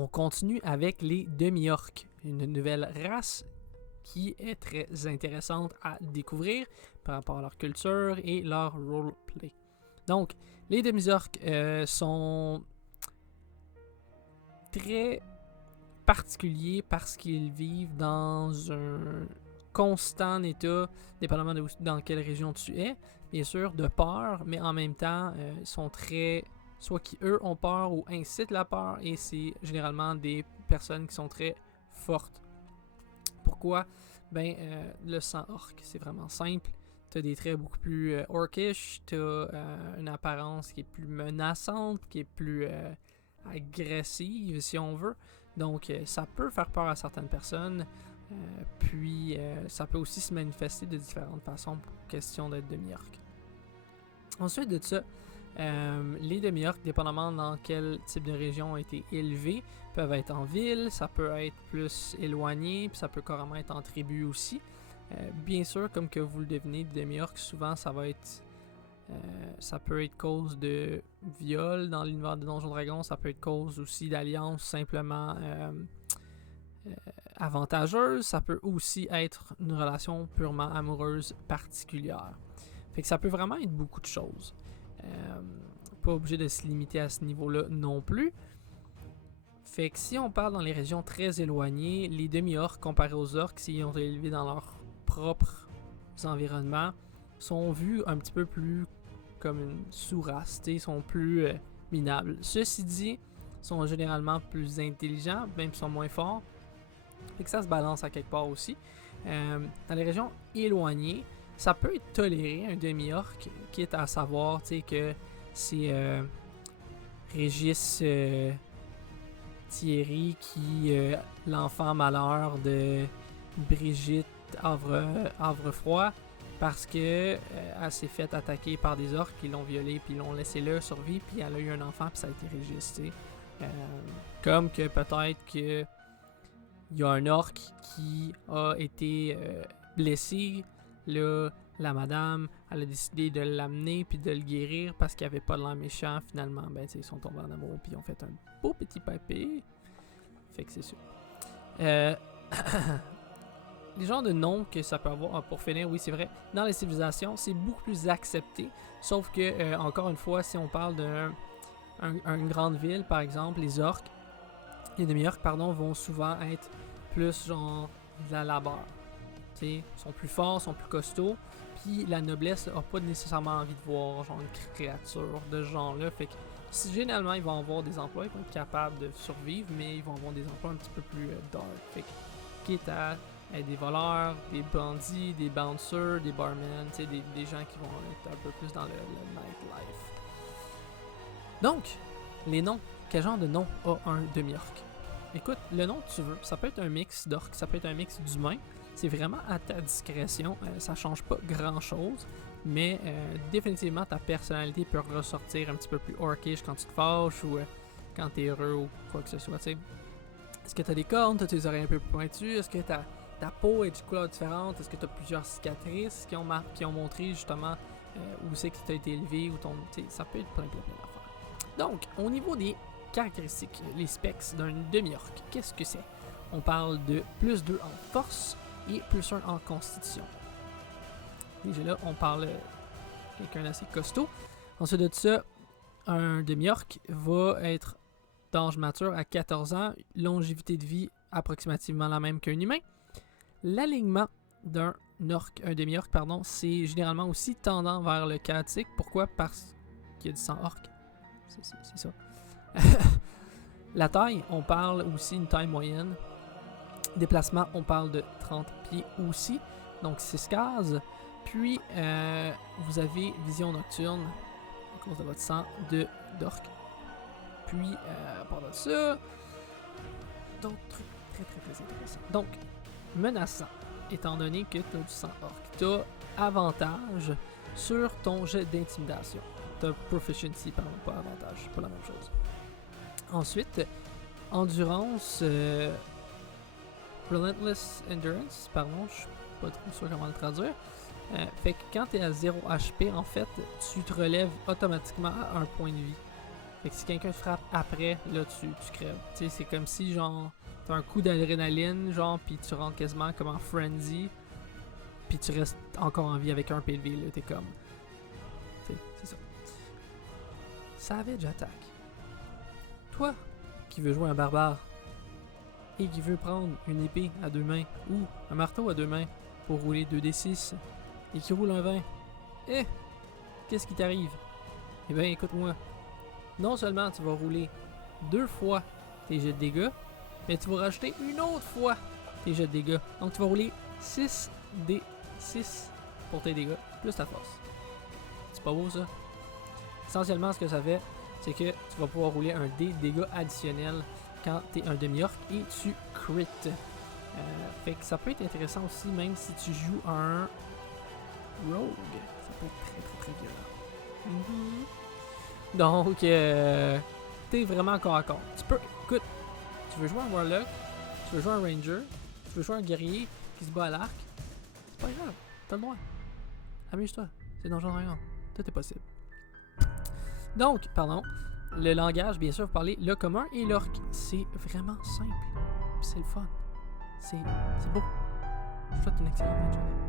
on continue avec les demi-orques, une nouvelle race qui est très intéressante à découvrir par rapport à leur culture et leur roleplay. Donc, les demi-orques sont très particuliers parce qu'ils vivent dans un constant état, dépendamment de dans quelle région tu es, bien sûr, de peur, mais en même temps, ils sont très... soit qui, eux, ont peur ou incitent la peur, et c'est généralement des personnes qui sont très fortes. Pourquoi? Ben, le sang orc, c'est vraiment simple. Tu as des traits beaucoup plus orcish, tu as une apparence qui est plus menaçante, qui est plus agressive, si on veut. Donc, ça peut faire peur à certaines personnes. Puis, ça peut aussi se manifester de différentes façons pour question d'être demi-orc. Ensuite de ça, les demi-orcs, dépendamment dans quel type de région ont été élevés, peuvent être en ville, ça peut être plus éloigné, puis ça peut carrément être en tribu aussi. Bien sûr, comme que vous le devinez, les demi-orcs, souvent, ça peut être cause de viol dans l'univers de Donjons Dragons, ça peut être cause aussi d'alliance simplement avantageuse, ça peut aussi être une relation purement amoureuse particulière. Fait que ça peut vraiment être beaucoup de choses. Pas obligé de se limiter à ce niveau-là non plus. Fait que si on parle dans les régions très éloignées, les demi-orcs comparés aux orcs, s'ils ont été élevés dans leurs propres environnements, sont vus un petit peu plus comme une sous-race, sont plus minables. Ceci dit, sont généralement plus intelligents, même s'ils sont moins forts. Fait que ça se balance à quelque part aussi. Dans les régions éloignées, ça peut être toléré, un demi-orc, quitte à savoir que c'est Régis Thierry qui l'enfant malheur de Brigitte Havrefroy, parce que elle s'est fait attaquer par des orques qui l'ont violée puis l'ont laissé là survivre, puis elle a eu un enfant puis ça a été Régis, comme que peut-être que il y a un orc qui a été blessé. Là, la madame, elle a décidé de l'amener puis de le guérir parce qu'il n'y avait pas de l'air méchant. Finalement, ben, ils sont tombés en amour puis ils ont fait un beau petit papé. Fait que c'est sûr. Les genres de noms que ça peut avoir, pour finir, oui, c'est vrai, dans les civilisations, c'est beaucoup plus accepté. Sauf que, encore une fois, si on parle d'une grande ville, par exemple, les orques, les demi-orques, pardon, vont souvent être plus genre de la labeur. Ils sont plus forts, sont plus costauds, puis la noblesse n'a pas nécessairement envie de voir genre une créature de ce genre-là. Fait que généralement, ils vont avoir des emplois, ils vont être capables de survivre, mais ils vont avoir des emplois un petit peu plus dark. Fait que, quitte à des voleurs, des bandits, des bouncers, des barmen, des gens qui vont être un peu plus dans le nightlife. Donc, les noms. Quel genre de nom a un demi-orc? Écoute, le nom que tu veux, ça peut être un mix d'orc, ça peut être un mix d'humain. C'est vraiment à ta discrétion. Ça change pas grand-chose, mais définitivement, ta personnalité peut ressortir un petit peu plus orcish quand tu te fâches ou quand tu es heureux ou quoi que ce soit. T'sais. Est-ce que tu as des cornes, tu as tes oreilles un peu plus pointues? Est-ce que ta peau est de couleur différente? Est-ce que tu as plusieurs cicatrices qui ont montré justement où c'est que tu as été élevé? Ou ça peut être plein d'affaires. Donc, au niveau des caractéristiques, les specs d'un demi-orc, qu'est-ce que c'est? On parle de plus 2 en force et plus 1 en constitution. Déjà là, on parle de quelqu'un d'assez costaud. Ensuite de ça, un demi-orc va être d'âge mature à 14 ans, longévité de vie approximativement la même qu'un humain. L'alignement d'un demi-orc, c'est généralement aussi tendant vers le chaotique. Pourquoi? Parce qu'il y a du sang orc. C'est ça. La taille, on parle aussi une taille moyenne. Déplacement, on parle de 30 pieds aussi, donc 6 cases. Puis, vous avez vision nocturne, à cause de votre sang d'orc. Puis, à part de ça, d'autres trucs très intéressants. Donc, menaçant, étant donné que tu as du sang orc. Tu as avantage sur ton jet d'intimidation. Tu as proficiency, pardon, pas avantage, c'est pas la même chose. Ensuite, endurance, Relentless Endurance, pardon, je suis pas trop sûr comment le traduire. Fait que quand tu es à 0 HP, en fait, tu te relèves automatiquement à 1 point de vie. Fait que si quelqu'un te frappe après, là, tu crèves. Tu sais, c'est comme si, genre, t'as un coup d'adrénaline, genre, puis tu rentres quasiment comme en frenzy, puis tu restes encore en vie avec un PV, là, t'es comme... Tu sais, c'est ça. Savage Attack. Toi, qui veux jouer un barbare, et qui veut prendre une épée à 2 mains, ou un marteau à 2 mains, pour rouler 2d6, et qui roule un 20, qu'est-ce qui t'arrive? Eh bien, écoute-moi. Non seulement tu vas rouler 2 fois tes jets de dégâts, mais tu vas rajouter une autre fois tes jets de dégâts. Donc tu vas rouler 6d6 pour tes dégâts, plus ta force. C'est pas beau ça? Essentiellement, ce que ça fait, c'est que tu vas pouvoir rouler un dé de dégâts additionnel quand tu es un demi-orc et tu crit. Fait que ça peut être intéressant aussi, même si tu joues un rogue. Ça peut être très très très violent. Donc, t'es vraiment corps à corps. Tu peux, écoute, tu veux jouer un warlock, tu veux jouer un ranger, tu veux jouer un guerrier qui se bat à l'arc, c'est pas grave, t'as le droit. Amuse-toi, c'est Donjon Dragon, tout est possible. Donc, pardon, le langage, bien sûr, vous parlez le commun et l'orc. C'est vraiment simple, c'est le fun, c'est beau. Je vous souhaite une excellente journée.